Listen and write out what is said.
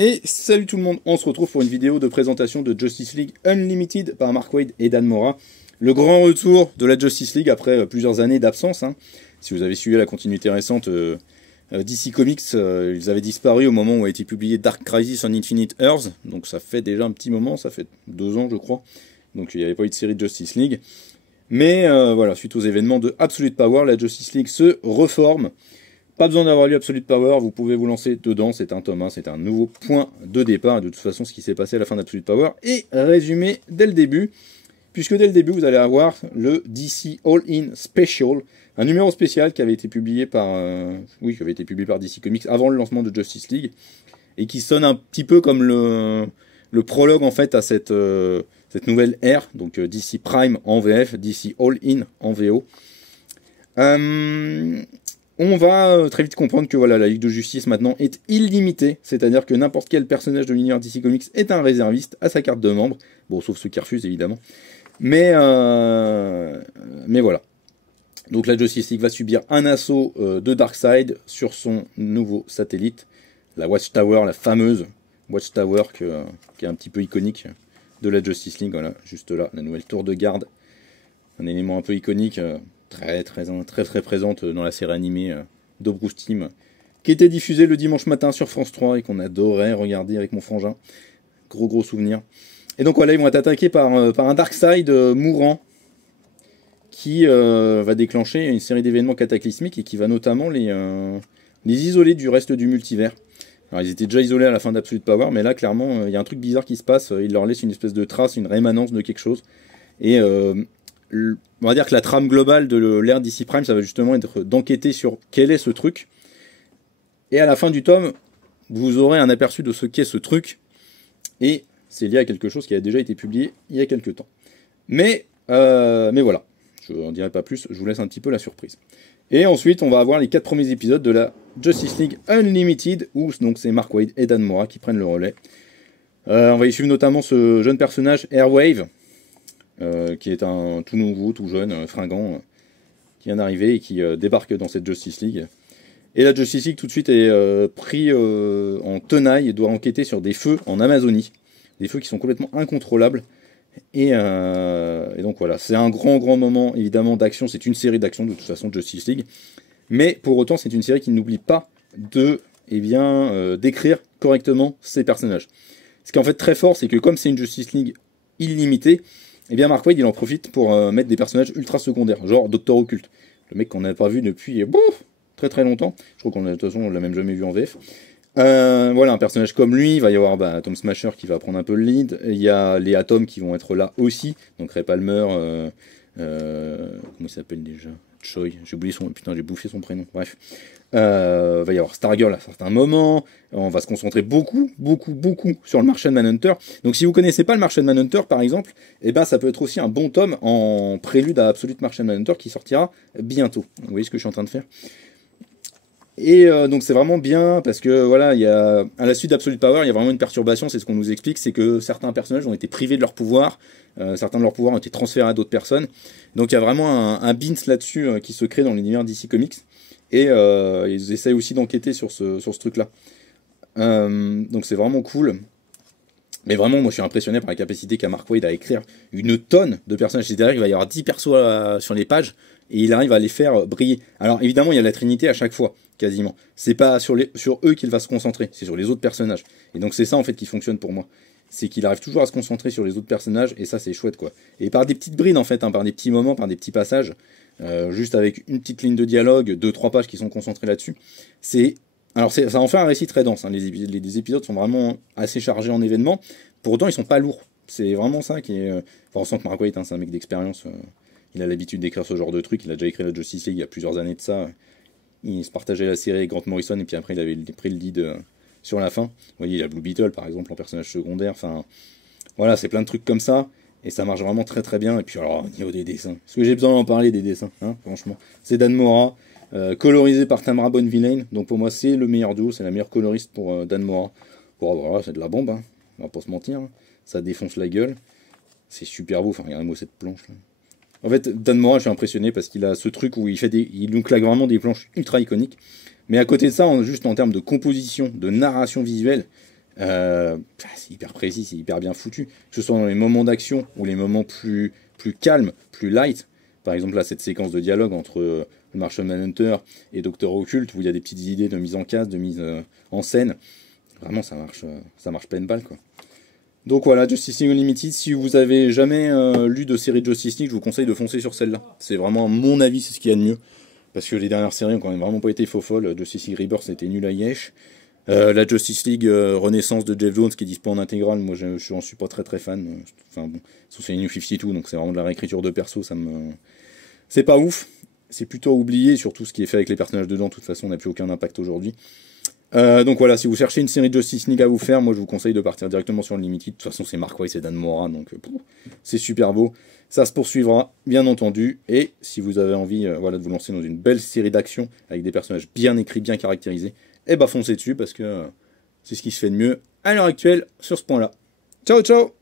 Et salut tout le monde, on se retrouve pour une vidéo de présentation de Justice League Unlimited par Mark Waid et Dan Mora. Le grand retour de la Justice League après plusieurs années d'absence. Si vous avez suivi la continuité récente, DC Comics, ils avaient disparu au moment où a été publié Dark Crisis on Infinite Earths. Donc ça fait déjà un petit moment, ça fait 2 ans je crois. Donc il n'y avait pas eu de série de Justice League. Mais voilà, suite aux événements de Absolute Power, la Justice League se reforme. Pas besoin d'avoir lu Absolute Power, vous pouvez vous lancer dedans, c'est un tome 1, c'est un nouveau point de départ. De toute façon, ce qui s'est passé à la fin d'Absolute Power est résumé dès le début, puisque dès le début, vous allez avoir le DC All-In Special, un numéro spécial qui avait été publié par, DC Comics avant le lancement de Justice League, et qui sonne un petit peu comme le prologue en fait à cette nouvelle ère, donc DC Prime en VF, DC All-In en VO. On va très vite comprendre que voilà, la Ligue de Justice maintenant est illimitée, c'est-à-dire que n'importe quel personnage de l'univers DC Comics est un réserviste à sa carte de membre, bon sauf ceux qui refusent évidemment, mais voilà. Donc la Justice League va subir un assaut de Darkseid sur son nouveau satellite, la Watchtower, la fameuse Watchtower qui est un petit peu iconique de la Justice League, voilà, juste là, la nouvelle tour de garde, un élément un peu iconique, très présente dans la série animée de Bruce Timm, qui était diffusée le dimanche matin sur France 3 et qu'on adorait regarder avec mon frangin. Gros souvenir. Et donc voilà, ils vont être attaqués par un Darkseid mourant qui va déclencher une série d'événements cataclysmiques et qui va notamment les isoler du reste du multivers. Alors ils étaient déjà isolés à la fin d'Absolute Power, mais là clairement il y a un truc bizarre qui se passe, il leur laisse une espèce de trace, une rémanence de quelque chose. Et on va dire que la trame globale de l'ère DC Prime, ça va justement être d'enquêter sur quel est ce truc. Et à la fin du tome, vous aurez un aperçu de ce qu'est ce truc. Et c'est lié à quelque chose qui a déjà été publié il y a quelques temps. Mais voilà, je n'en dirai pas plus, je vous laisse un petit peu la surprise. Et ensuite, on va avoir les 4 premiers épisodes de la Justice League Unlimited, où donc c'est Mark Waid et Dan Mora qui prennent le relais. On va y suivre notamment ce jeune personnage, Airwave, qui est un tout nouveau, tout jeune, fringant, qui vient d'arriver et qui débarque dans cette Justice League. Et la Justice League tout de suite est pris en tenaille et doit enquêter sur des feux en Amazonie. Des feux qui sont complètement incontrôlables. Et donc voilà, c'est un grand moment évidemment d'action, c'est une série d'action de toute façon Justice League. Mais pour autant c'est une série qui n'oublie pas de d'écrire correctement ses personnages. Ce qui est en fait très fort, c'est que comme c'est une Justice League illimitée, et bien Mark Waid il en profite pour mettre des personnages ultra secondaires, genre Docteur Occulte, le mec qu'on n'a pas vu depuis très longtemps, je crois qu'on de toute façon on l'a même jamais vu en VF. Voilà, un personnage comme lui, il va y avoir Tom Smasher qui va prendre un peu le lead, il y a les Atoms qui vont être là aussi, donc Ray Palmer, comment il s'appelle déjà, Choi, j'ai oublié son, putain j'ai bouffé son prénom, bref. Va y avoir Stargirl à certains moments, on va se concentrer beaucoup sur le Martian Manhunter. Donc si vous connaissez pas le Martian Manhunter par exemple, et ben ça peut être aussi un bon tome en prélude à Absolute Martian Manhunter qui sortira bientôt. Vous voyez ce que je suis en train de faire? Et donc c'est vraiment bien parce que voilà, à la suite d'Absolute Power, il y a vraiment une perturbation, c'est ce qu'on nous explique, c'est que certains personnages ont été privés de leur pouvoir, certains de leurs pouvoirs ont été transférés à d'autres personnes. Donc il y a vraiment un bins là-dessus qui se crée dans l'univers DC Comics. Et ils essayent aussi d'enquêter sur ce truc-là. Donc c'est vraiment cool. Mais vraiment, moi je suis impressionné par la capacité qu'a Mark Waid à écrire une tonne de personnages. C'est-à-dire qu'il va y avoir 10 persos sur les pages, et il arrive à les faire briller. Alors évidemment, il y a la Trinité à chaque fois, quasiment. C'est pas sur eux qu'il va se concentrer, c'est sur les autres personnages. Et donc c'est ça en fait qui fonctionne pour moi. C'est qu'il arrive toujours à se concentrer sur les autres personnages, et ça c'est chouette quoi. Et par des petites brides en fait, par des petits moments, par des petits passages, juste avec une petite ligne de dialogue, 2-3 pages qui sont concentrées là-dessus. Alors ça en fait un récit très dense, les épisodes sont vraiment assez chargés en événements, pour autant ils sont pas lourds. C'est vraiment ça qui est... on sent que Mark Waid, c'est un mec d'expérience, il a l'habitude d'écrire ce genre de truc, il a déjà écrit la Justice League il y a plusieurs années de ça, il se partageait la série avec Grant Morrison, et puis après il avait pris le lead sur la fin. Vous voyez, il y a Blue Beetle par exemple en personnage secondaire, enfin voilà, c'est plein de trucs comme ça. Et ça marche vraiment très bien. Et puis alors, au niveau des dessins, est-ce que j'ai besoin d'en parler des dessins, franchement. C'est Dan Mora, colorisé par Tamara Bonvillain. Donc pour moi, c'est le meilleur duo, c'est la meilleure coloriste pour Dan Mora. Bon, voilà, c'est de la bombe, on va pas se mentir. Ça défonce la gueule. C'est super beau, enfin, regardez-moi cette planche là. En fait, Dan Mora, je suis impressionné parce qu'il a ce truc où il nous claque vraiment des planches ultra iconiques. Mais à côté de ça, juste en termes de composition, de narration visuelle, C'est hyper précis, c'est hyper bien foutu. Que ce soit dans les moments d'action ou les moments plus calmes, plus light. Par exemple, là, cette séquence de dialogue entre le Martian Manhunter et Docteur Occulte, où il y a des petites idées de mise en case, de mise en scène. Vraiment, ça marche pleine balle, quoi. Donc voilà, Justice League Unlimited. Si vous avez jamais lu de série de Justice League, je vous conseille de foncer sur celle-là. C'est vraiment, à mon avis, c'est ce qu'il y a de mieux. Parce que les dernières séries ont quand même vraiment pas été faux folles. Justice League Rebirth, c'était nul à Yesh. La Justice League Renaissance de Jeff Jones qui est dispo en intégrale, moi je n'en suis pas très fan. Enfin bon, c'est une New 52, donc c'est vraiment de la réécriture de perso, c'est pas ouf. C'est plutôt oublié, surtout ce qui est fait avec les personnages dedans, de toute façon, on n'a plus aucun impact aujourd'hui. Donc voilà, si vous cherchez une série de Justice League à vous faire, moi je vous conseille de partir directement sur Unlimited. De toute façon, c'est Mark Waid et Dan Mora, donc c'est super beau. Ça se poursuivra, bien entendu. Et si vous avez envie voilà, de vous lancer dans une belle série d'action avec des personnages bien écrits, bien caractérisés, eh bah foncez dessus parce que c'est ce qui se fait de mieux à l'heure actuelle sur ce point-là. Ciao, ciao!